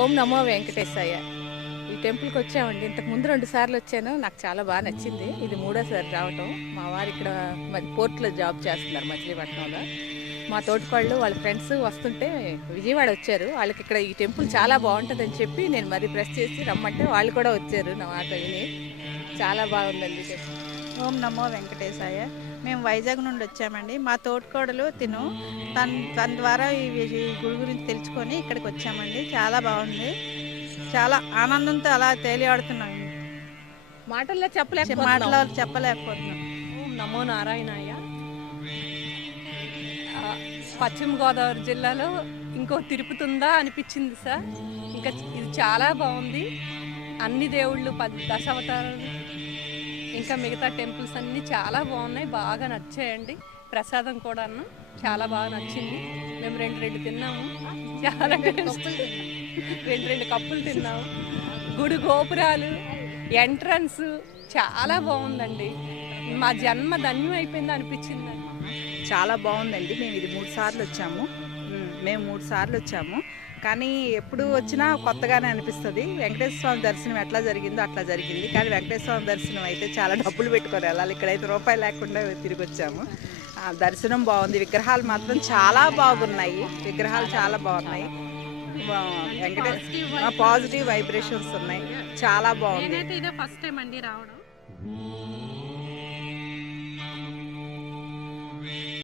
ఓం నమో వెంకటేశయ్య. ఈ టెంపుల్కి వచ్చామండి. ఇంతకు ముందు 2 సార్లు వచ్చాను. నాకు చాలా బాగా నచ్చింది. ఇది 3ఓసారి రావటం. మా వారు ఇక్కడ పోర్ట్లో జాబ్ చేస్తున్నారు మచిలీపట్నంలో. మా తోటికోళ్ళు వాళ్ళ ఫ్రెండ్స్ వస్తుంటే విజయవాడ వచ్చారు. వాళ్ళకి ఇక్కడ ఈ టెంపుల్ చాలా బాగుంటుందని చెప్పి నేను మరీ ప్రెస్ చేసి రమ్మంటే వాళ్ళు కూడా వచ్చారు నా మాట విని. చాలా బాగుందండి టెంపుల్. ఓం నమో వెంకటేశాయ. మేము వైజాగ్ నుండి వచ్చామండి. మా తోటికోడలు తన ద్వారా ఈ గుడి గురించి తెలుసుకొని ఇక్కడికి వచ్చామండి. చాలా బాగుంది. చాలా ఆనందంతో అలా తేలియాడుతున్నాం. మాటల్లో మాటలో చెప్పలేకపోతున్నాం. ఓం నమో నారాయణాయ. పశ్చిమ గోదావరి జిల్లాలో ఇంకో తిరుపతి ఉందా అనిపించింది సార్. ఇంకా ఇది చాలా బాగుంది. అన్ని దేవుళ్ళు 10 దశావతారాలు ఇంకా మిగతా టెంపుల్స్ అన్నీ చాలా బాగున్నాయి. బాగా నచ్చాయండి. ప్రసాదం కూడాను చాలా బాగా నచ్చింది. మేము 2 తిన్నాము. చాలా 2 కప్పులు తిన్నాము. గుడి గోపురాలు, ఎంట్రన్స్ చాలా బాగుందండి. మా జన్మ ధన్యం అయిపోయింది అనిపించిందండి. చాలా బాగుందండి. మేము ఇది 3 సార్లు వచ్చాము. మేము 3 సార్లు వచ్చాము. కానీ ఎప్పుడు వచ్చినా కొత్తగానే అనిపిస్తుంది. వెంకటేశ్వర స్వామి దర్శనం ఎట్లా జరిగిందో అట్లా జరిగింది. కానీ వెంకటేశ్వర స్వామి దర్శనం అయితే చాలా డబ్బులు పెట్టుకొని వెళ్ళాలి. ఇక్కడైతే రూపాయి లేకుండా తిరిగి వచ్చాము. దర్శనం బాగుంది. విగ్రహాలు మాత్రం చాలా బాగున్నాయి. విగ్రహాలు చాలా బాగున్నాయి. పాజిటివ్ వైబ్రేషన్స్ ఉన్నాయి. చాలా బాగుంది. ఫస్ట్ టైం అండి రావడం.